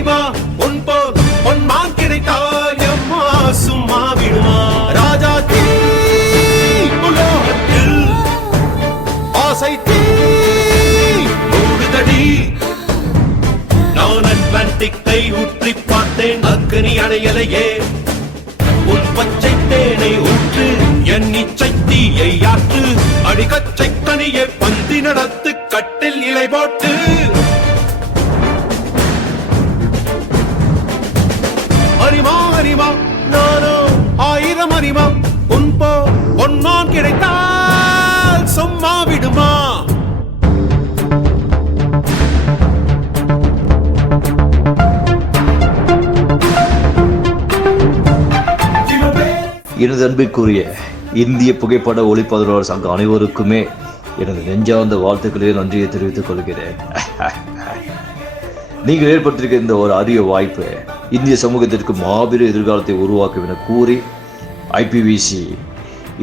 அறிவா உன் போல் பொன்மான் கிடைத்தால் எம்மா சும்மா விடுமா ராஜா தீ உலோகத்தில் ஆசை தீ மூடுதடி நான் அட்லாண்டிக்கை ஊற்றி பார்த்தேன் அக்னி அணையலையே உன் பச்சை தேனை ஊற்று என் இச்சை தீயை ஆற்று அடிகச்சை கனியை பந்தி நடத்து கட்டில் இலை போட்டு அறிமா அறிமா நானோ 1000 அறிமா உன் போ பொன்மான் கிடைத்தால் சும்மா விடுமா எனது அன்பிற்குரிய இந்திய புகைப்பட ஒளிப்பதிவாளர் சங்க அனைவருக்குமே எனது நெஞ்சார்ந்த வாழ்த்துக்களே நன்றியை தெரிவித்துக் கொள்கிறேன். நீங்கள் ஏற்படுத்தியிருக்க இந்த ஒரு அரிய வாய்ப்பு இந்திய சமூகத்திற்கு மாபெரும் எதிர்காலத்தை உருவாக்கும் என கூறி IPVC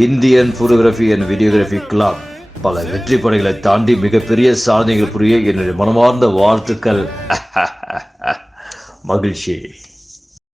Indian photography and videography club பல வெற்றி படைகளை தாண்டி மிகப்பெரிய சாதனைகள் புரிய என்னுடைய மனமார்ந்த வாழ்த்துக்கள். மகிழ்ச்சி.